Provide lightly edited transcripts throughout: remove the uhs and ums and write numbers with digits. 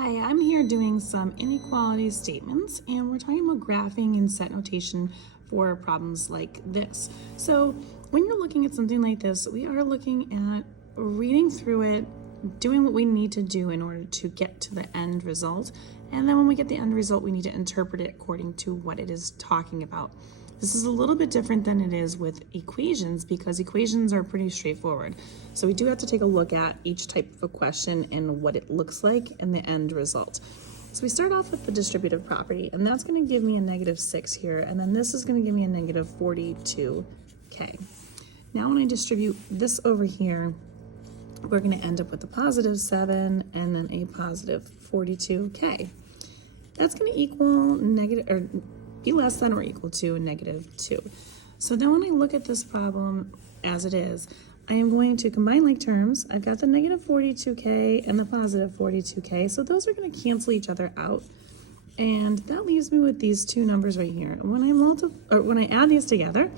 Hi, I'm here doing some inequality statements, and we're talking about graphing and set notation for problems like this. So when you're looking at something like this, we are looking at reading through it, doing what we need to do in order to get to the end result. And then when we get the end result, we need to interpret it according to what it is talking about. This is a little bit different than it is with equations because equations are pretty straightforward. So we do have to take a look at each type of a question and what it looks like and the end result. So we start off with the distributive property, and that's going to give me a -6 here, and then this is going to give me a -42k. Now when I distribute this over here, we're going to end up with a +7 and then a +42k. That's going to equal be less than or equal to -2. So then when I look at this problem as it is, I am going to combine like terms. I've got the -42k and the +42k, so those are going to cancel each other out. And that leaves me with these two numbers right here. And when I add these together,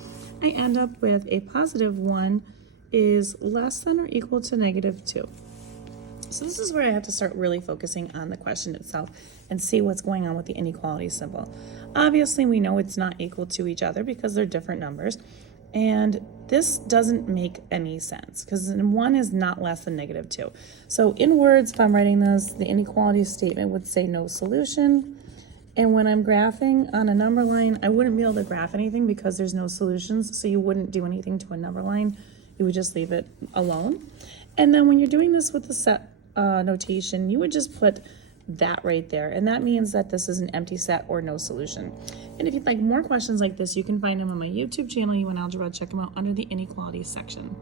I end up with a +1 is less than or equal to -2. So this is where I have to start really focusing on the question itself and see what's going on with the inequality symbol. Obviously, we know it's not equal to each other because they're different numbers. And this doesn't make any sense because 1 is not less than -2. So in words, if I'm writing this, the inequality statement would say no solution. And when I'm graphing on a number line, I wouldn't be able to graph anything because there's no solutions. So you wouldn't do anything to a number line. You would just leave it alone. And then when you're doing this with the set notation, you would just put that right there, and that means that this is an empty set or no solution. And if you'd like more questions like this, you can find them on my YouTube channel, Algebra. Check them out under the inequalities section.